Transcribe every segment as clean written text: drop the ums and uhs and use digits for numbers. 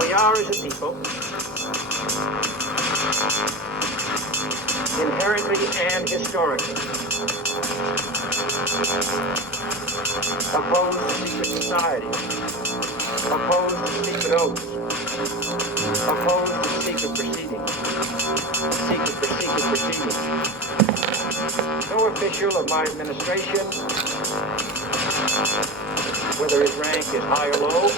We are, as a people, inherently and historically opposed to secret societies, opposed to secret oaths, opposed to secret proceedings, secret proceedings. No official of my administration, whether his rank is high or low,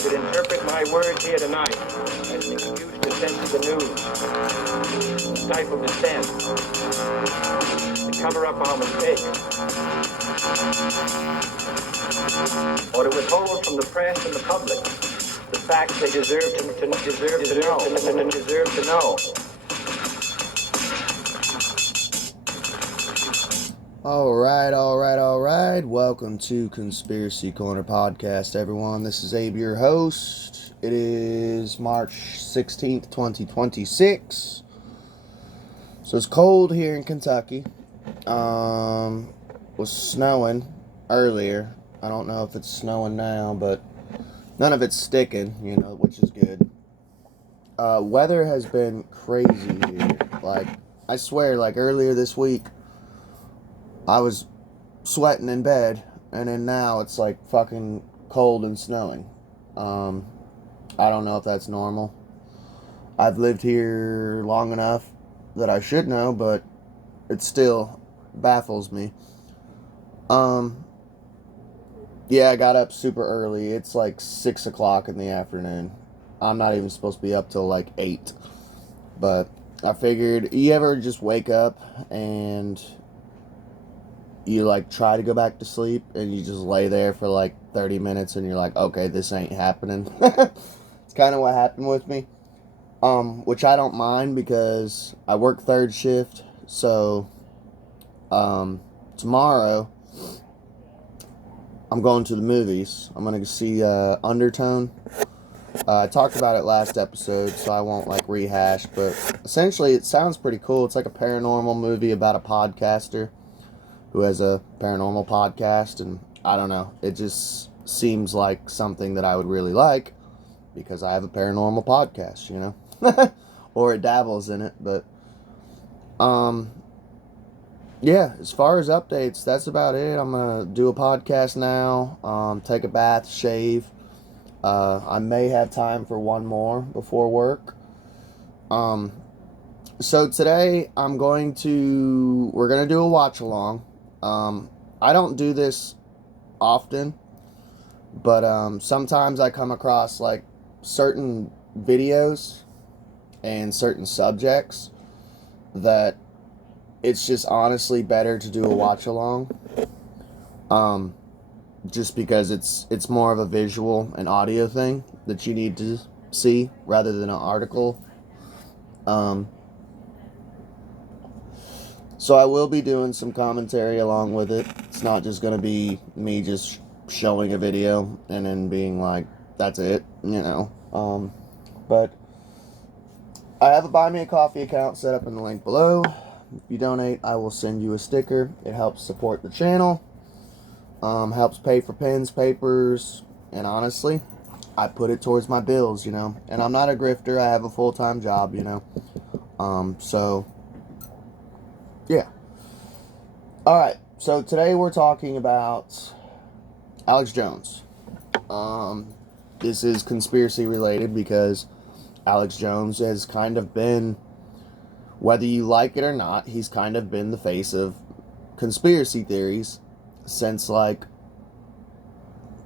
should interpret my words here tonight as an excuse to censor the news, stifle dissent, to cover up our mistakes, or to withhold from the press and the public the facts they deserve to know. All right. Welcome to Conspiracy Corner Podcast, everyone. This is Abe, your host. It is March 16th, 2026. So it's cold here in Kentucky. Was snowing earlier. I don't know if it's snowing now, but none of it's sticking, which is good. Weather has been crazy here. I swear, earlier this week, I was sweating in bed, and then now it's fucking cold and snowing. I don't know if that's normal. I've lived here long enough that I should know, but it still baffles me. Yeah, I got up super early. It's 6 o'clock in the afternoon. I'm not even supposed to be up till 8. But I figured, you ever just wake up and you try to go back to sleep and you just lay there for 30 minutes and you're like, okay, this ain't happening. It's kind of what happened with me. Which I don't mind because I work third shift. So tomorrow I'm going to the movies. I'm going to see Undertone. I talked about it last episode, so I won't rehash, but essentially it sounds pretty cool. It's like a paranormal movie about a podcaster who has a paranormal podcast, and I don't know, it just seems like something that I would really like because I have a paranormal podcast, or it dabbles in it. But yeah, as far as updates, that's about it. I'm gonna do a podcast now, take a bath, shave. I may have time for one more before work. So today we're gonna do a watch along. I don't do this often, but sometimes I come across certain videos and certain subjects that it's just honestly better to do a watch along. Just because it's more of a visual and audio thing that you need to see rather than an article. So I will be doing some commentary along with it. It's not just going to be me just showing a video and then being that's it, But I have a Buy Me a Coffee account set up in the link below. If you donate, I will send you a sticker. It helps support the channel. Helps pay for pens, papers, and honestly, I put it towards my bills, And I'm not a grifter. I have a full-time job, So, yeah. Alright, so today we're talking about Alex Jones. This is conspiracy related because Alex Jones has kind of been, whether you like it or not, he's kind of been the face of conspiracy theories since late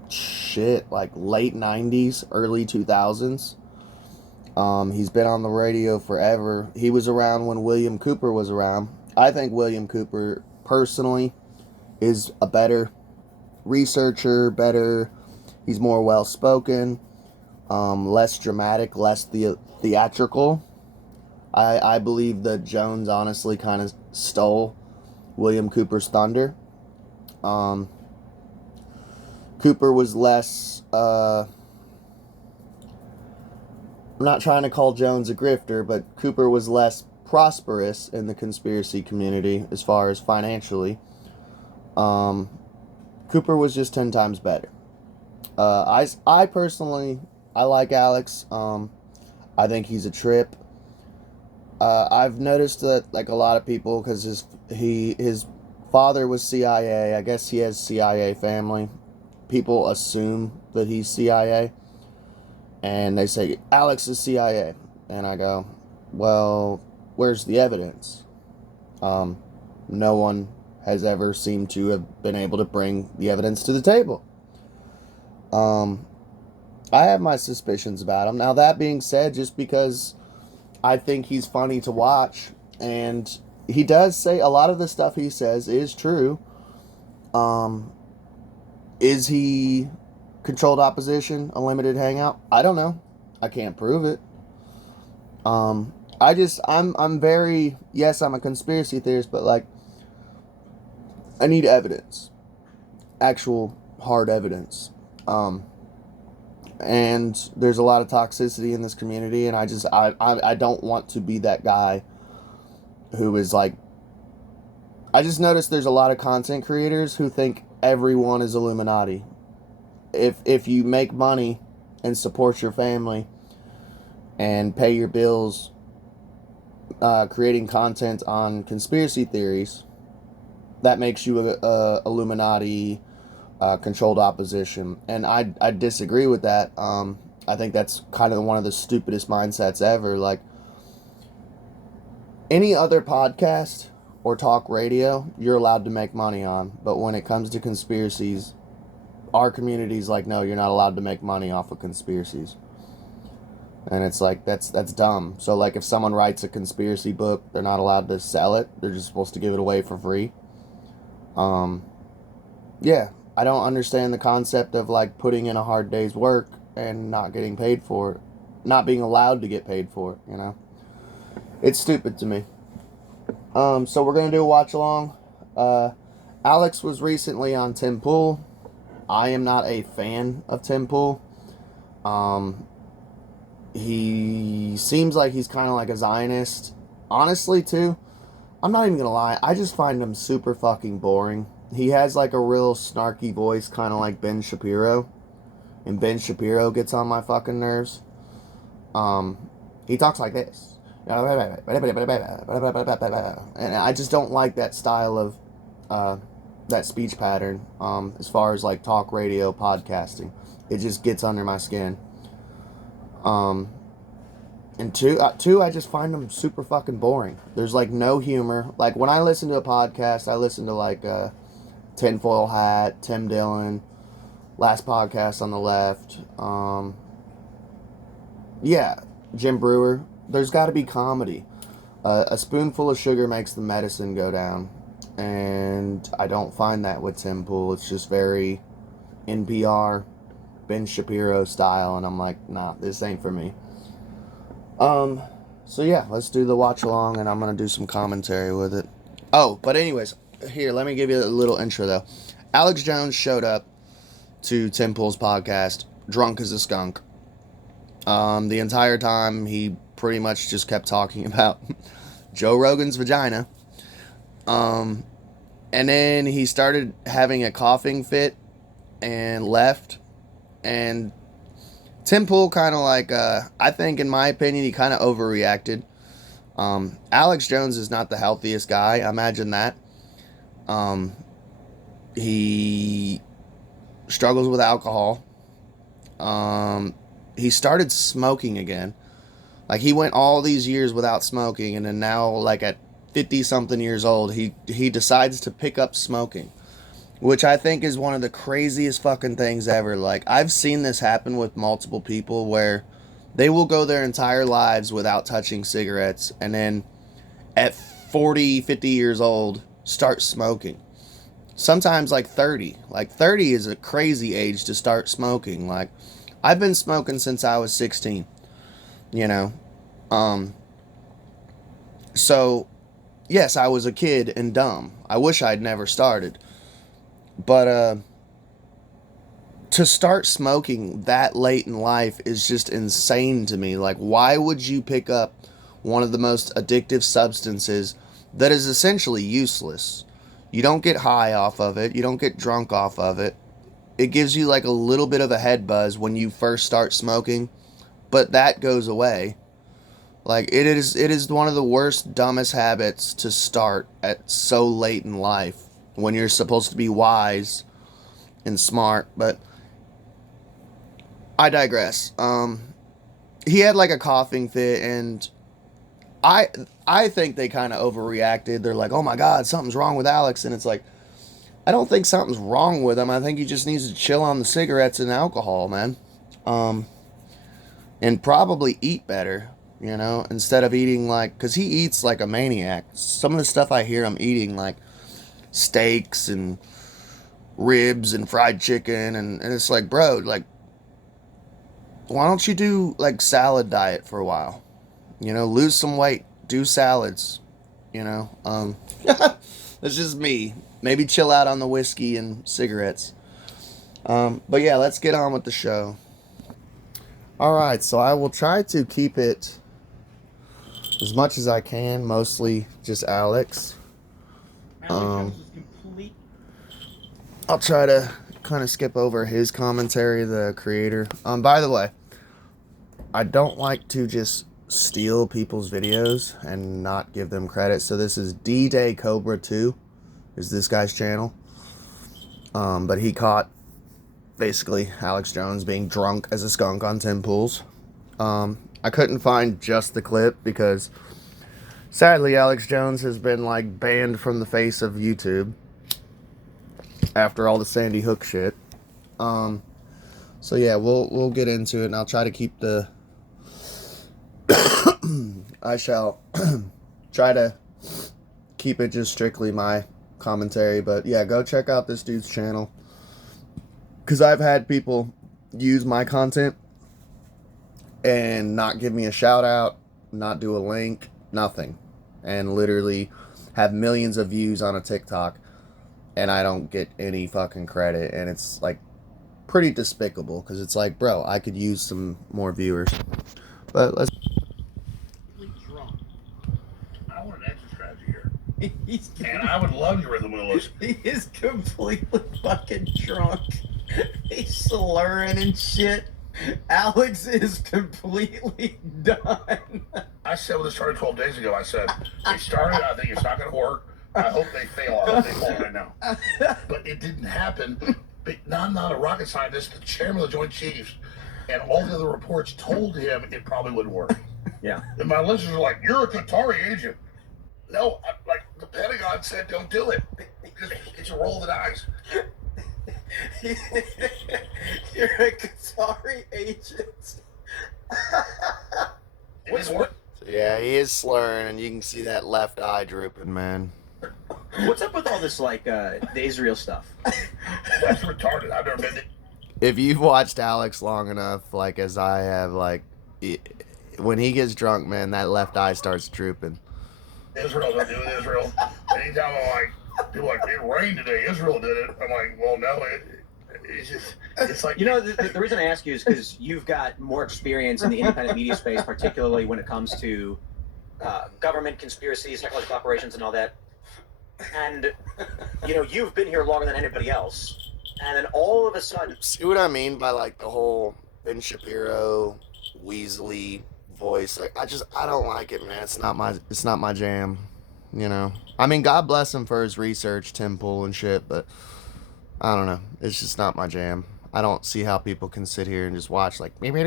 90s, early 2000s. He's been on the radio forever. He was around when William Cooper was around. I think William Cooper, personally, is a better researcher, he's more well-spoken, less dramatic, less theatrical. I believe that Jones honestly kind of stole William Cooper's thunder. Cooper was less, I'm not trying to call Jones a grifter, but Cooper was less prosperous in the conspiracy community as far as financially. Cooper was just 10 times better. I personally, I like Alex. I think he's a trip. I've noticed that like a lot of people, because his father was CIA. I guess he has CIA family. People assume that he's CIA, and they say Alex is CIA, and I go, well, where's the evidence? No one has ever seemed to have been able to bring the evidence to the table. I have my suspicions about him. Now, that being said, just because I think he's funny to watch, and he does say a lot of the stuff he says is true. Is he controlled opposition, a limited hangout? I don't know. I can't prove it. I'm very, yes, I'm a conspiracy theorist, but like, I need evidence, actual hard evidence. And there's a lot of toxicity in this community, and I don't want to be that guy who is like, I just noticed there's a lot of content creators who think everyone is Illuminati. If you make money and support your family and pay your bills creating content on conspiracy theories, that makes you a Illuminati controlled opposition. And I disagree with that. I think that's kind of one of the stupidest mindsets ever. Like, any other podcast or talk radio, you're allowed to make money on. But when it comes to conspiracies, our community's like, no, you're not allowed to make money off of conspiracies. And it's like, that's dumb. So like, if someone writes a conspiracy book, they're not allowed to sell it. They're just supposed to give it away for free. Yeah, I don't understand the concept of like putting in a hard day's work and not getting paid for it. Not being allowed to get paid for it, you know? It's stupid to me. So we're going to do a watch along. Alex was recently on Tim Pool. I am not a fan of Tim Pool. He seems like he's kind of like a Zionist. Honestly, too, I'm not even going to lie. I just find him super fucking boring. He has like a real snarky voice, kind of like Ben Shapiro. And Ben Shapiro gets on my fucking nerves. He talks like this. And I just don't like that style of that speech pattern as far as like talk radio podcasting. It just gets under my skin. And two, I just find them super fucking boring. There's like no humor. Like when I listen to a podcast, I listen to like Tinfoil Hat, Tim Dillon, Last Podcast on the Left. Yeah, Jim Brewer. There's got to be comedy. A spoonful of sugar makes the medicine go down. And I don't find that with Tim Pool. It's just very NPR, Ben Shapiro style. And I'm like, nah, this ain't for me. So yeah, let's do the watch along. And I'm going to do some commentary with it. Oh, but anyways, here, let me give you a little intro though. Alex Jones showed up to Tim Pool's podcast drunk as a skunk. The entire time he pretty much just kept talking about Joe Rogan's vagina. And then he started having a coughing fit and left. And Tim Pool kind of like, I think in my opinion, he kind of overreacted. Alex Jones is not the healthiest guy. Imagine that. He struggles with alcohol. He started smoking again. Like, he went all these years without smoking, and then now, like, at 50-something years old, he decides to pick up smoking, which I think is one of the craziest fucking things ever. Like, I've seen this happen with multiple people where they will go their entire lives without touching cigarettes, and then at 40, 50 years old, start smoking. Sometimes, like, 30. Like, 30 is a crazy age to start smoking. Like, I've been smoking since I was 16. You know, so yes, I was a kid and dumb. I wish I'd never started, but, to start smoking that late in life is just insane to me. Like, why would you pick up one of the most addictive substances that is essentially useless? You don't get high off of it. You don't get drunk off of it. it gives you like a little bit of a head buzz when you first start smoking, but that goes away. Like it is one of the worst, dumbest habits to start at so late in life when you're supposed to be wise and smart. But I digress. He had like a coughing fit, and I think they kind of overreacted. They're like, "Oh my God, something's wrong with Alex," and it's like, I don't think something's wrong with him. I think he just needs to chill on the cigarettes and alcohol, man, and probably eat better. Instead of eating because he eats like a maniac. Some of the stuff I hear him eating, like steaks and ribs and fried chicken, and it's like, bro, like, why don't you do like salad diet for a while? Lose some weight, do salads. That's just me. Maybe chill out on the whiskey and cigarettes. But yeah, let's get on with the show. All right, so I will try to keep it as much as I can, mostly just Alex. I'll try to kind of skip over his commentary, the creator. By the way, I don't like to just steal people's videos and not give them credit. So this is D-Day Cobra 2 is this guy's channel. But he caught basically Alex Jones being drunk as a skunk on Tim Pool's. I couldn't find just the clip because sadly Alex Jones has been like banned from the face of YouTube after all the Sandy Hook shit. So yeah, we'll get into it, and I'll try to keep the I shall try to keep it just strictly my commentary. But yeah, go check out this dude's channel, because I've had people use my content and not give me a shout out, not do a link, nothing, and literally have millions of views on a TikTok, and I don't get any fucking credit. And it's like pretty despicable, because it's like, bro, I could use some more viewers. But let's drunk. I want an exit strategy here. And I would love your rhythm Willis. He is completely fucking drunk. He's slurring and shit. Alex is completely done. I said when this started 12 days ago, I said, it started, I think it's not going to work. I hope they fail. I hope they fall right now. But it didn't happen. But I'm not a rocket scientist. The chairman of the Joint Chiefs and all the other reports told him it probably wouldn't work. Yeah. And my listeners are like, you're a Qatari agent. No, like the Pentagon said, don't do it. It's a roll of the dice. You're a Qatari agent. What's what? yeah, he is slurring, and you can see that left eye drooping, man. What's up with all this, like, the Israel stuff? That's retarded. I've never been to. If you've watched Alex long enough, like as I have, like when he gets drunk, man, that left eye starts drooping. Israel doesn't do it, Israel. Anytime I'm like, people are like, it rained today, Israel did it. I'm like, well, no, it's just, it's like. You know, the reason I ask you is because you've got more experience in the independent media space, particularly when it comes to government conspiracies, psychological operations, and all that. And, you know, you've been here longer than anybody else. And then all of a sudden... See what I mean by, like, the whole Ben Shapiro, Weasley voice? Like, I don't like it, man. It's not my jam, you know? I mean, God bless him for his research, Tim Pool and shit, but I don't know. It's just not my jam. I don't see how people can sit here and just watch, like, me. Over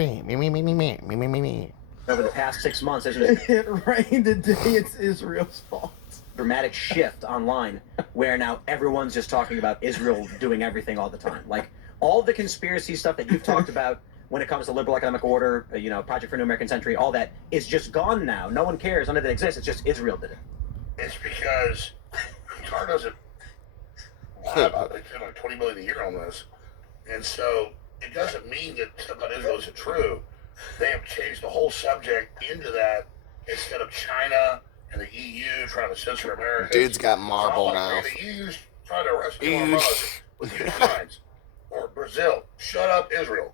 the past 6 months, there's It rained today, it's Israel's fault. dramatic shift online where now everyone's just talking about Israel doing everything all the time. Like all the conspiracy stuff that you've talked about when it comes to liberal economic order, you know, Project for a New American Century, all that is just gone now. No one cares. None of it exists. It's just Israel did it. It's because Qatar doesn't they spend like $20 million a year on this, and so it doesn't mean that stuff about Israel isn't true. They have changed the whole subject into that instead of China and the EU trying to censor America. Dude's got marble now. The EU's trying to rescue our brothers with huge signs. Or Brazil, shut up, Israel.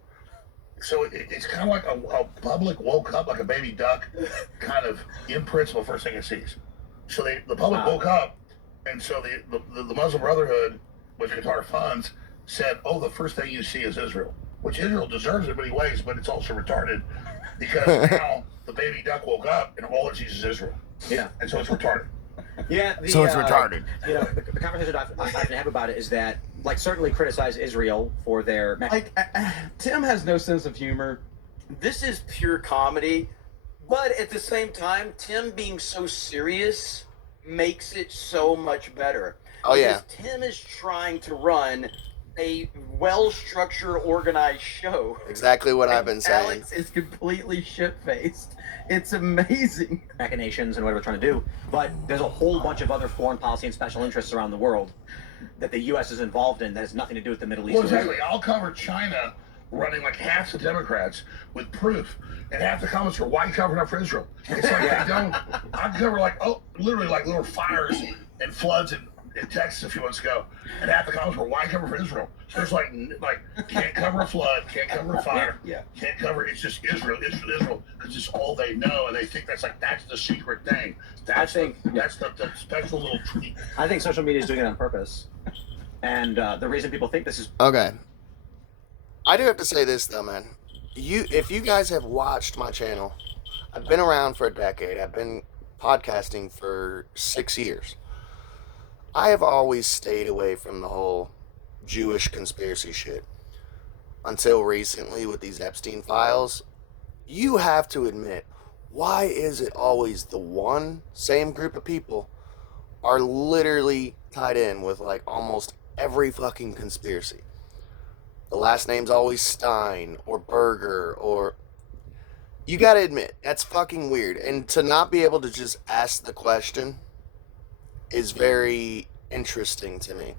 So it's kind of like a public woke up like a baby duck, kind of in principle, first thing it sees. So the public woke up, and so the Muslim Brotherhood, which Qatar funds, said, "Oh, the first thing you see is Israel," which Israel deserves in many ways, but it's also retarded because now the baby duck woke up and all it sees is Israel. Yeah. And so it's retarded. Yeah. So it's retarded. You know, the conversation I often have about it is that, like, certainly criticize Israel for their... Like, Tim has no sense of humor. This is pure comedy, but at the same time, Tim being so serious makes it so much better. Oh, yeah. Because Tim is trying to run a well-structured, organized show. Exactly what I've been saying. Alex is completely shit-faced. It's amazing. machinations and what we're trying to do, but there's a whole bunch of other foreign policy and special interests around the world that the U.S. is involved in that has nothing to do with the Middle East. Well, exactly. I'll cover China running like half the Democrats with proof, and half the comments are, "Why you covering up for Israel?" It's like they don't. I cover like, literally like little fires and floods in Texas a few months ago, and half the comments were, "Why cover for Israel?" So there's like can't cover a flood, can't cover a fire, can't cover. It's just Israel, Israel, because it's all they know, and they think that's the secret thing. That's the special little treat. I think social media is doing it on purpose, and the reason people think this is Okay. I do have to say this though, man. If you guys have watched my channel, I've been around for a decade. I've been podcasting for 6 years. I have always stayed away from the whole Jewish conspiracy shit. Until recently with these Epstein files. You have to admit, why is it always the same group of people are literally tied in with like almost every fucking conspiracy? The last name's always Stein or Berger or... You gotta admit, that's fucking weird. And to not be able to just ask the question is very interesting to me.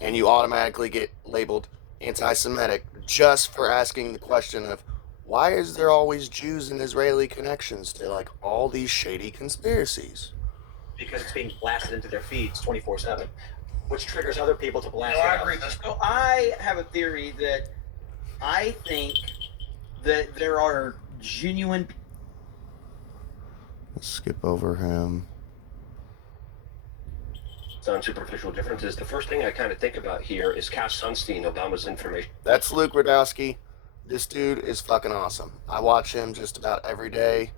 And you automatically get labeled anti-Semitic just for asking the question of, why is there always Jews and Israeli connections to like all these shady conspiracies? because it's being blasted into their feeds 24/7, which triggers other people to blast. No, it I out. agree. This So I have a theory that I think that there are genuine. Let's skip over him. On superficial differences, the first thing I kind of think about here is Cass Sunstein, Obama's information. That's Luke Radowski. This dude is fucking awesome. I watch him just about every day.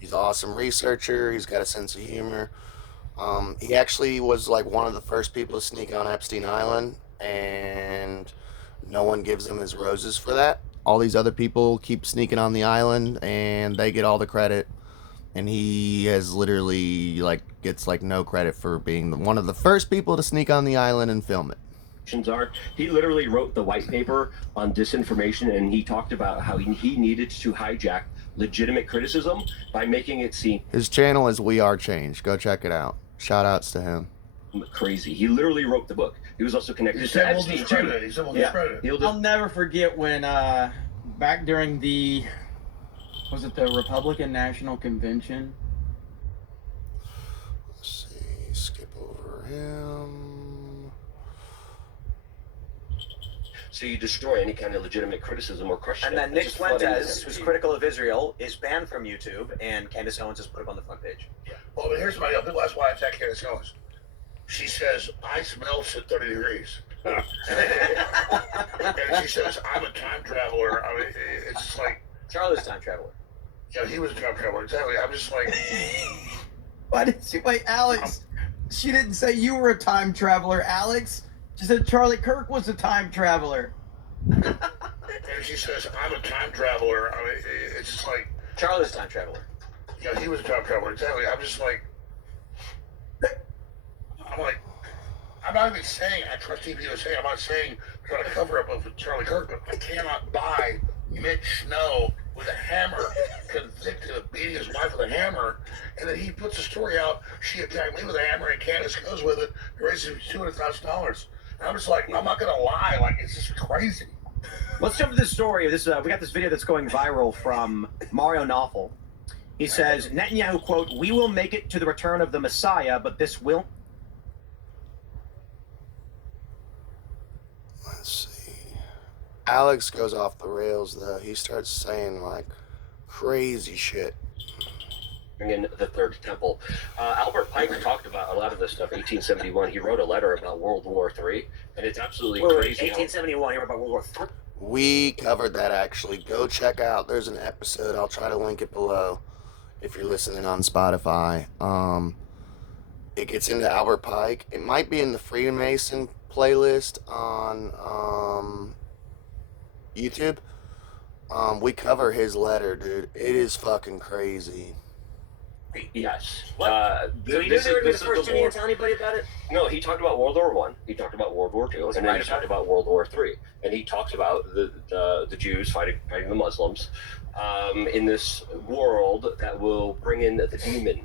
He's an awesome researcher. He's got a sense of humor. He actually was like one of the first people to sneak on Epstein Island, and no one gives him his roses for that. All these other people keep sneaking on the island, and they get all the credit. And he has literally gets no credit for being one of the first people to sneak on the island and film it. Are. He literally wrote the white paper on disinformation, and he talked about how he needed to hijack legitimate criticism by making it seem His channel is We Are Change. Go check it out. Shout outs to him. crazy. He literally wrote the book. He was also connected He to said we'll Epstein discredit too. it. He said we'll Yeah. discredit it. He'll just I'll never forget when back during the Republican National Convention. Let's see. Skip over him. so you destroy any kind of legitimate criticism or question. And then It's Nick just flooding Fuentes, the who's feed. critical of Israel, is banned from YouTube, and Candace Owens has put it on the front page. Well, but here's my deal. People ask why I attack Candace Owens. She says, I smell shit 30 degrees. And she says, I'm a time traveler. I mean, it's just like, Charlie's a time traveler. yeah, he was a time traveler. Exactly. I'm just like, Why did she wait, Alex? She didn't say you were a time traveler, Alex. She said Charlie Kirk was a time traveler. and she says, I'm a time traveler. I mean, it's just like, Charlie's a time traveler. yeah, he was a time traveler. Exactly. I'm just like, I'm not even saying I trust TPUSA. I'm not saying they're trying to cover up of Charlie Kirk, but I cannot buy Mitch Snow with a hammer, convicted of beating his wife with a hammer, and then he puts a story out, she attacked me with a hammer, and Candace goes with it, and raises $200,000. And I'm just like, I'm not gonna lie, like, it's just crazy. Let's jump to this story. We got this video that's going viral from Mario Nawfal. He says, Netanyahu, quote, "We will make it to the return of the Messiah, but this will..." Let's see. Alex goes off the rails though. He starts saying crazy shit. in the Third Temple. Albert Pike talked about a lot of this stuff. 1871, he wrote a letter about World War III, and it's absolutely crazy. 1871, he wrote about World War III. We covered that actually. Go check out. There's an episode. I'll try to link it below if you're listening on Spotify. It gets into Albert Pike. It might be in the Freemason playlist on YouTube. We cover his letter, dude. It is fucking crazy. Yes. So you knew they were the first Jimmy and tell anybody about it? No, he talked about World War I. He talked about World War II, and then he talked about World War III. And he talks about the Jews fighting the Muslims in this world that will bring in the demon,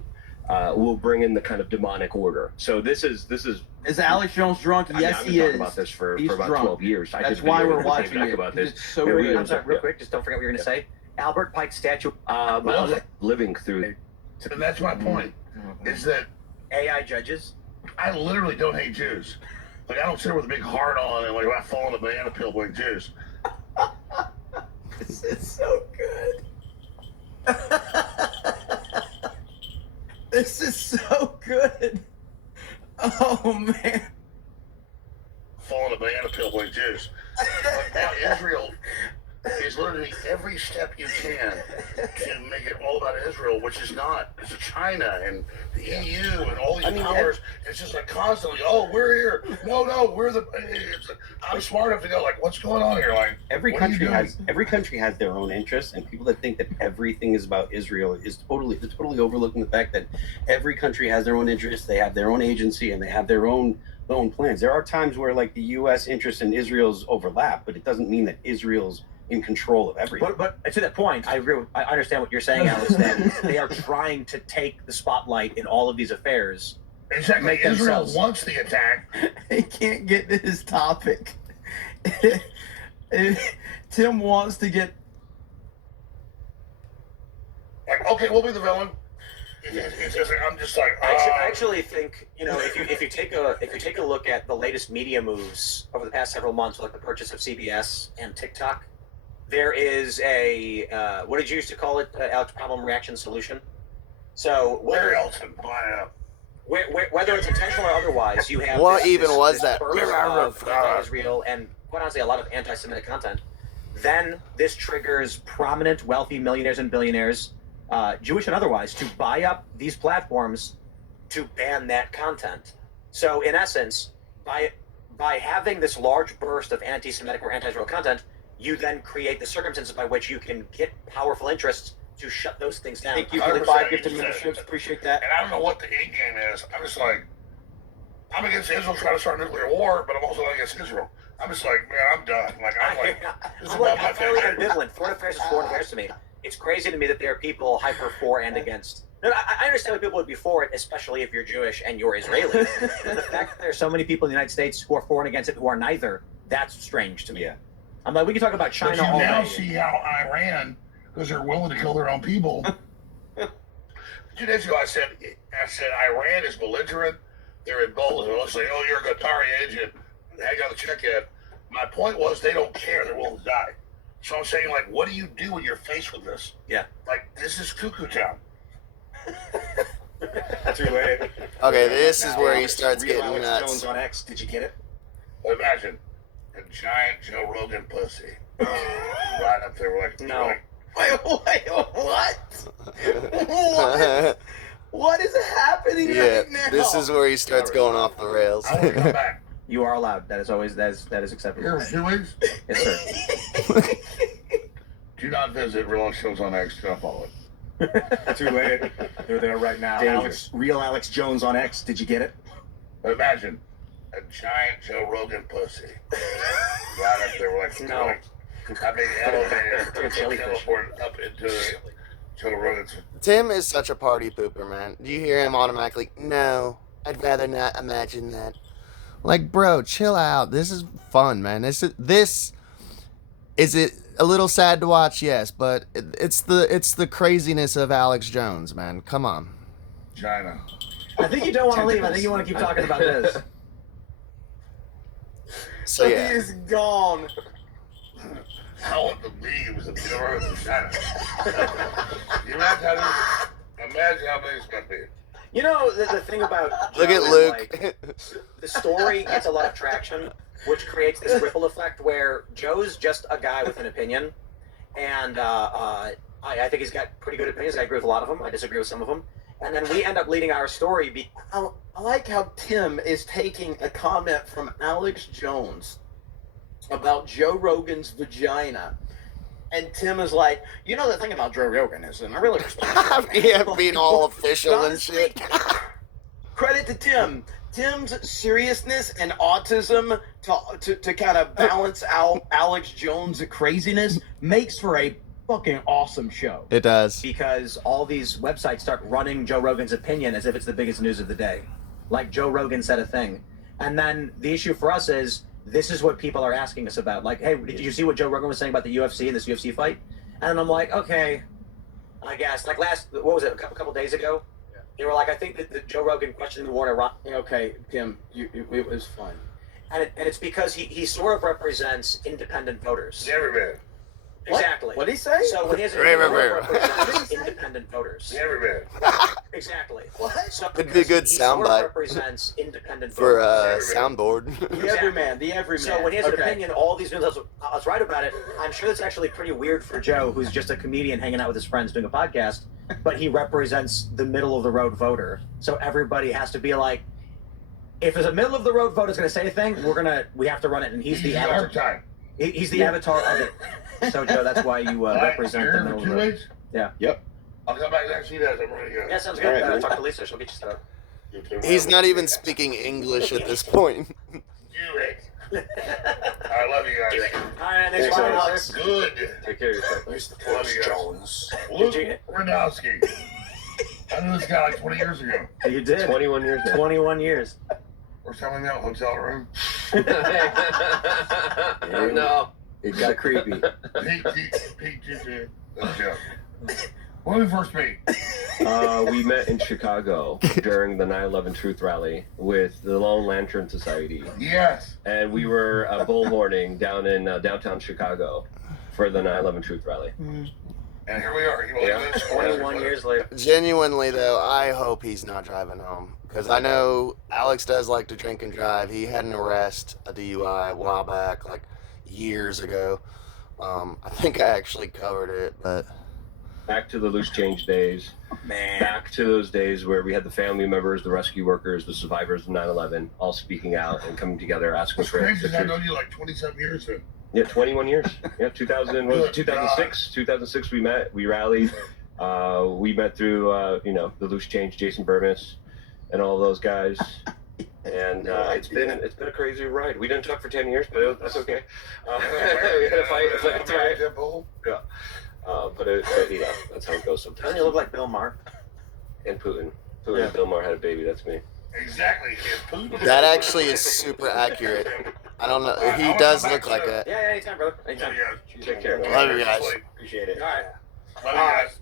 will bring in the kind of demonic order. So this is. Is Alex Jones drunk? Yes, I've he been is. talking about this for about drunk. 12 years. That's why we're watching it. About this. It's so Yeah, good. I'm sorry, real quick, just don't forget what you're going to say. Albert Pike statue. Living through. And that's my point, is that AI judges. I literally don't hate Jews. Like, I don't sit with a big heart on and like I fall on the banana peel like Jews. This is so good. This is so good. Oh man. Fall on the banana peel like Jews. But now Israel is literally every step you can to make it all about Israel, which is not. It's China and the EU and all these powers. It's just like constantly, oh, we're here. No, we're the. I'm smart enough to go like, what's going on here? Like, every what are you country has their own interests, and people that think that everything is about Israel is totally overlooking the fact that every country has their own interests. They have their own agency, and they have their own plans. There are times where like the U.S. interest in Israel's overlap, but it doesn't mean that Israel's in control of everything. But to that point, I agree. I understand what you're saying, Alex. That they are trying to take the spotlight in all of these affairs. Exactly. Make Israel themselves. wants the attack. He can't get to his topic. Tim wants to get. Like, okay, we'll be the villain. It's just, I'm just like, I actually think, you know, if you take a look at the latest media moves over the past several months, like the purchase of CBS and TikTok, there is a what did you used to call it, Alex? Problem, reaction, solution. So where else in planet? Whether it's intentional or otherwise, you have What this, even this, was this that? burst of anti-Israel and quite honestly a lot of anti-Semitic content. Then this triggers prominent, wealthy millionaires and billionaires, Jewish and otherwise, to buy up these platforms to ban that content. So in essence, by having this large burst of anti-Semitic or anti-Israel content, you then create the circumstances by which you can get powerful interests to shut those things down. Thank you for the 5 gifted memberships. Appreciate that. And I don't know what the end game is. I'm just like, I'm against Israel trying to start a nuclear war, but I'm also against Israel. I'm just like, man, I'm done. Like, I'm fairly ambivalent. Foreign affairs is foreign affairs to me. It's crazy to me that there are people hyper for and against. No, I understand why people would be for it, especially if you're Jewish and you're Israeli. The fact that there are so many people in the United States who are for and against it who are neither, that's strange to me. Yeah. I'm like, we can talk about China but you all now day. see how Iran, because they're willing to kill their own people. 2 days ago, I said Iran is belligerent. They're in bold. They'll say, oh, you're a Qatari agent. Hang on the check yet. My point was they don't care. They're willing to die. So I'm saying, like, what do you do when you're faced with this? Yeah. Like, this is cuckoo town. That's related. Okay, this is where he starts Real getting Alex nuts. Jones on X. Did you get it? Imagine a giant Joe Rogan pussy right up there. Like, No. Like, Wait, what? What? What is happening Yeah, right now? this is where he starts going off the rails. I want to come back. You are allowed. That is always that is acceptable. Here for 2 weeks. Yes, sir. Do not visit Real Shows on X. Do not follow it. That's related. They're there right now. Dangerous. Real Alex Jones on X. Did you get it? Imagine a giant Joe Rogan pussy right up there. Like, No. like I mean, elevator It's a jellyfish. teleport up into Joe Rogan's. Tim is such a party pooper, man. Do you hear him automatically? No, I'd rather not imagine that. Like, bro, chill out. This is fun, man. This is it a little sad to watch? Yes, but it's the craziness of Alex Jones, man. Come on. China. I think you don't want to leave. I think you want to keep talking about this. So He yeah, is gone. I want the leaves of the earth of China. You imagine Imagine how big it's going to be. You know, the thing about Joe Look at is, Luke. like, the story gets a lot of traction, which creates this ripple effect where Joe's just a guy with an opinion, and I think he's got pretty good opinions. I agree with a lot of them. I disagree with some of them. And then we end up leading our story. I like how Tim is taking a comment from Alex Jones about Joe Rogan's vagina. And Tim is like, you know, the thing about Joe Rogan is, and I really respect him. Yeah, being all official and Honestly, shit. Credit to Tim. Tim's seriousness and autism to kind of balance out Alex Jones' craziness makes for a fucking awesome show. It does. Because all these websites start running Joe Rogan's opinion as if it's the biggest news of the day. Like Joe Rogan said a thing. And then the issue for us is, this is what people are asking us about. Like, hey, did you see what Joe Rogan was saying about the UFC and this UFC fight? And I'm like, okay, I guess. Like what was it, a couple days ago? Yeah. They were like, I think that Joe Rogan questioned the war in Iraq. Okay, Tim, it was fun. And it's because he sort of represents independent voters. Never been. Exactly. What did he say? So when he has represents independent voters. Never been. Exactly. What? So It'd be a good he sort of soundbite represents independent for voters. soundboard. The everyman. So when he has an opinion, all these news outlets write about it. I'm sure that's actually pretty weird for Joe, who's just a comedian hanging out with his friends doing a podcast, but he represents the middle of the road voter. So everybody has to be like, if there's a middle of the road voter is going to say a thing, we have to run it, and he's the avatar. He's the avatar of it. So Joe, that's why you represent the middle of the road. Weeks? Yeah. Yep. I'll come back next week. I'm ready to go. Yeah, sounds good. All right, Talk to Lisa. She'll get you set up. He's not even speaking English at this point. Do it. I love you guys. All right, thanks for having us. Good. Take care of yourself. Love you guys. Jones. Luke Radowski. I knew this guy like 20 years ago. You did. 21 years now. 21 years. First time in that hotel room. No. It got creepy. Pete, that's Joe. When did we first meet? We met in Chicago during the 9/11 Truth Rally with the Lone Lantern Society. Yes. And we were bullhorning down in downtown Chicago for the 9/11 Truth Rally. And here we are. Yeah. 21 years later. Genuinely, though, I hope he's not driving home. Because I know Alex does like to drink and drive. He had an arrest, a DUI, a while back, like years ago. I think I actually covered it, but... Back to the loose change days. Man. Back to those days where we had the family members, the rescue workers, the survivors of 9/11 all speaking out and coming together asking What's for crazy the is I've truth. known you like 20-something years ago. Yeah, 21 years. Yeah, 2006. 2006 we met, we rallied. We met through, the loose change, Jason Burmis and all those guys. And it's been a crazy ride. We didn't talk for 10 years, but that's okay. We had a fight. It's all right. Yeah. But that's how it goes sometimes. Doesn't he look like Bill Maher? And Putin. And Bill Maher had a baby. That's me. Exactly. That actually is super accurate. I don't know. He does look like that. Yeah, anytime, brother. Anytime. Take care. Love you guys. Appreciate it. All right. Love you guys.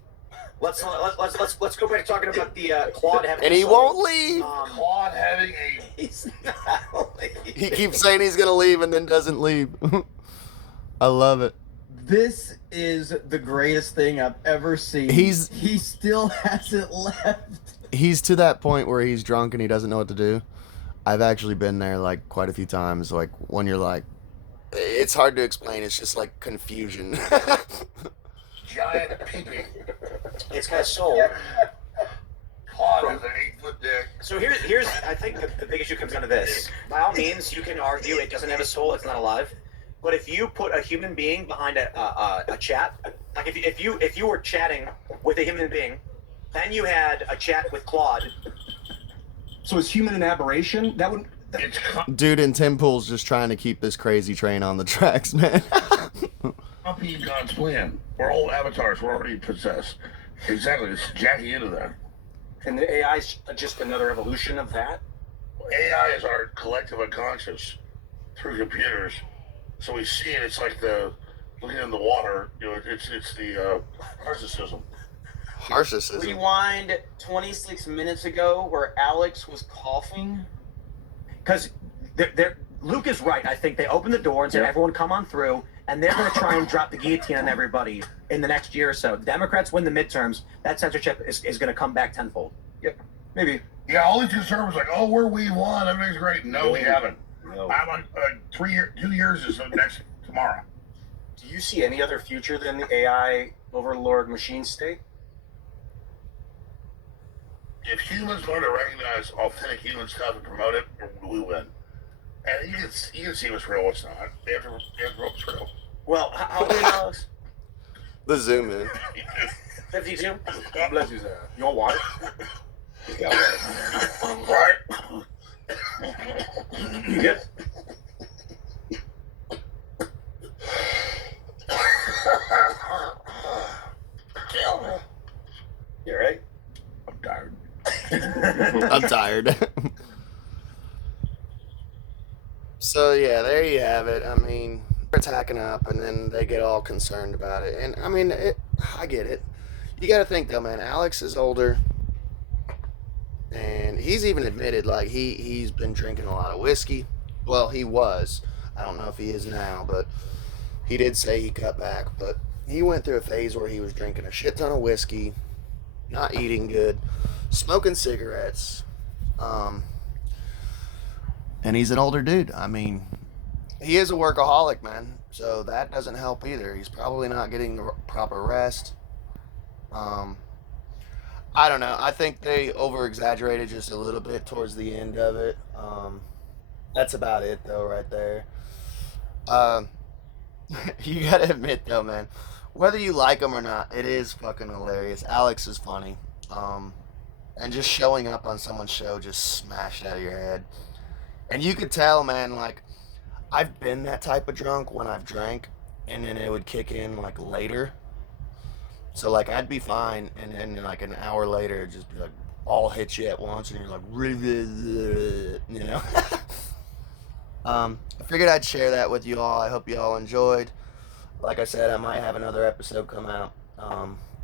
Let's go back to talking about the Claude having. And he soul. won't leave. Claude having a... He's not He keeps saying he's going to leave and then doesn't leave. I love it. This is the greatest thing I've ever seen. He still hasn't left. He's to that point where he's drunk and he doesn't know what to do. I've actually been there like quite a few times. Like when you're like, it's hard to explain. It's just like confusion. Giant pee-pee. It's got soul. Claude has an 8-foot dick. So here's I think the big issue comes down to this. By all means, you can argue it doesn't have a soul, it's not alive. But if you put a human being behind a chat, like if you were chatting with a human being, then you had a chat with Claude. So is human an aberration? That would. Dude, and Tim Pool's just trying to keep this crazy train on the tracks, man. Copy God's plan. We're all avatars. We're already possessed. Exactly. It's jacking into that. And the AI is just another evolution of that? AI is our collective unconscious through computers. So we see it. It's like looking in the water. It's the narcissism. Narcissism. Rewind 26 minutes ago where Alex was coughing. Because Luke is right. I think they opened the door and said, everyone come on through, and they're going to try and drop the guillotine on everybody in the next year or so. The Democrats win the midterms. That censorship is going to come back tenfold. Yep. Maybe. Yeah, all these conservatives are like, oh, we won. Everything's great. No, we haven't. No. I'm like, 2 years is next tomorrow. Do you see any other future than the AI overlord machine state? If humans learn to recognize authentic human stuff and promote it, we win. And you can see what's real, what's not. They have to know what's real. Well, how old are you, Alex? The zoom in. 52? God bless you, sir. You want water? Right. You good? You all right? I'm tired. I'm tired. So yeah, there you have it. I mean, they're attacking up, and then they get all concerned about it. And I mean, I get it. You got to think though, man. Alex is older, and he's even admitted like he's been drinking a lot of whiskey. Well, he was. I don't know if he is now, but he did say he cut back. But he went through a phase where he was drinking a shit ton of whiskey, not eating good, smoking cigarettes. And he's an older dude. I mean, he is a workaholic, man. So that doesn't help either. He's probably not getting the proper rest. I don't know. I think they over-exaggerated just a little bit towards the end of it. That's about it, though, right there. You gotta admit, though, man, whether you like him or not, it is fucking hilarious. Alex is funny. And just showing up on someone's show just smashed out of your head. And you could tell, man, like, I've been that type of drunk when I've drank, and then it would kick in, like, later. So, like, I'd be fine, and then, like, an hour later, it'd just be, like, all hit you at once, and you're like, you know? I figured I'd share that with you all. I hope you all enjoyed. Like I said, I might have another episode come out.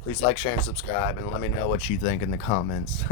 Please like, share, and subscribe, and let me know what you think in the comments.